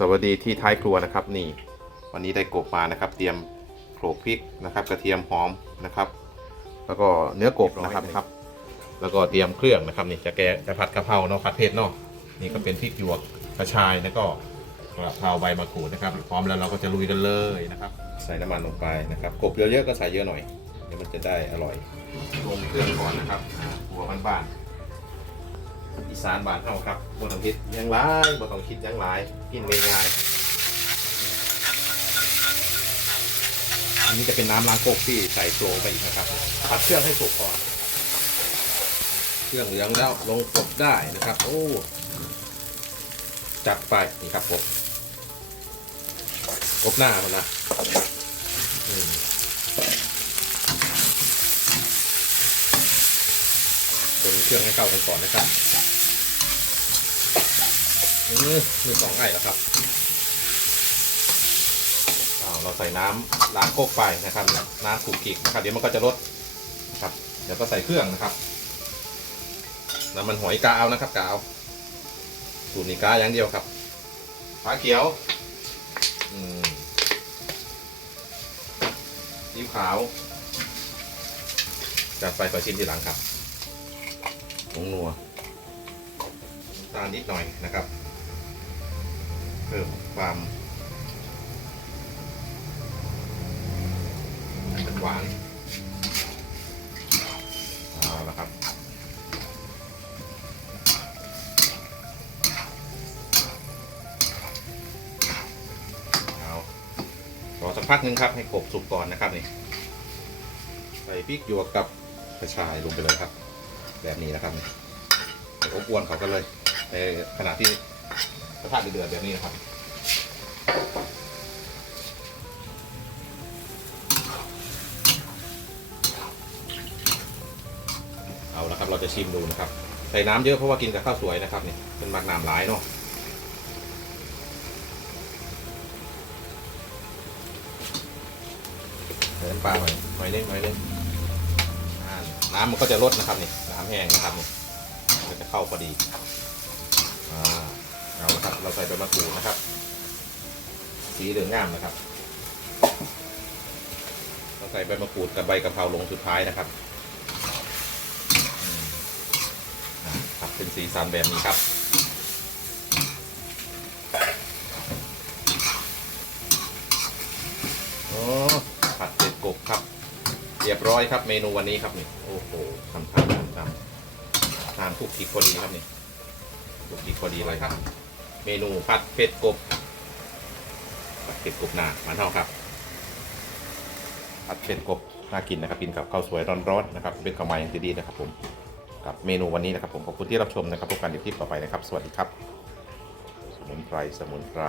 สวัสดีที่ท้ายครัวนะครับนี่ วันนี้ได้กบมานะครับ เตรียมโขลกพริกนะครับ กระเทียมหอมนะครับ แล้วก็เนื้อกบนะครับครับ แล้วก็เตรียมเครื่องนะครับนี่จะแกจะผัดกะเพราเนาะผัดเผ็ดเนาะนี่ก็เป็นพริกหยวกกระชายแล้วก็กระเพราใบมะกรูดนะครับ พร้อมแล้วเราก็จะลุยกันเลยนะครับ ใส่น้ำมันลงไปนะครับกบเยอะๆก็ใส่เยอะหน่อยเดี๋ยวมันจะได้อร่อยลงเครื่องก่อนนะครับอ่าหัวบ้านๆ อีสานบ้านเฮาครับบ่ต้องคิดยังหลายบ่ต้องคิดยังหลายกินง่ายๆอันนี้จะเป็นน้ำล้างโคกที่ใส่โจไปอีกนะครับผัดเครื่องให้สุกก่อน เครื่องเหลืองแล้วลงกบได้นะครับ โอ้จัดไปนี่ครับกบกบหน้ามันนะอืมคน เครื่องให้เข้ากันก่อนนะครับอืมมือสองไอ้แล้วครับอ้าวเราใส่น้ำล้างโคกไปนะครับ น้ำขูกขีกนะครับ เดี๋ยวมันก็จะลดนะครับ เดี๋ยวก็ใส่เครื่องนะครับน้ำมันหอยกาเอานะครับกาเอาสูตรนี้กาอย่างเดียวครับฟ้าเขียวอืมซีอิ๊วขาวจัดไปขอชิมทีหลังครับ ผงนัวน้ำตาลนิดหน่อยนะครับ เพิ่มความหวานเอาละครับเอารอสักพักหนึงครับให้กบสุกก่อนนะครับนี่ใส่พริกหยวกกับกระชายลงไปเลยครับ แบบนี้นะครับอบอวนเขากันเลยในขณะที่กระทะเดือดแบบนี้นะครับเอาละครับเราจะชิมดูนะครับใส่น้ำเยอะเพราะว่ากินกับข้าวสวยนะครับนี่เป็นมักน้ำหลายเนาะเดินปลาหน่อยหน่อยนึงหน่อยนึงอ่า น้ำมันก็จะลดนะครับนี่น้ำแห้งนะครับนี่มันจะเข้าพอดีอ่าเอาละครับเราใส่ใบมะกรูดนะครับ สีเหลืองงามนะครับเราใส่ใบมะกรูดกับใบกะเพราลงสุดท้ายนะครับครับเป็นสีสันแบบนี้ครับโอ้ผัดเผ็ดกบครับ รียบร้อยครับเมนูวันนี้ครับนี่โอ้โหทำทานทำทำทานทุกทีพอดีครับนี่ทุกทีพอดีเลยครับ เมนูผัดเผ็ดกบผัดเผ็ดกบหนามันเท่าครับผัดเผ็ดกบน่ากินนะครับกินกับข้าวสวยร้อนๆนะครับเป็นข้าวไม้อย่างดีๆนะครับผมกับเมนูวันนี้นะครับผมขอบคุณที่รับชมนะครับพบกันในคลิปต่อไปนะครับ สวัสดีครับ สมุนไพรสมุนไพร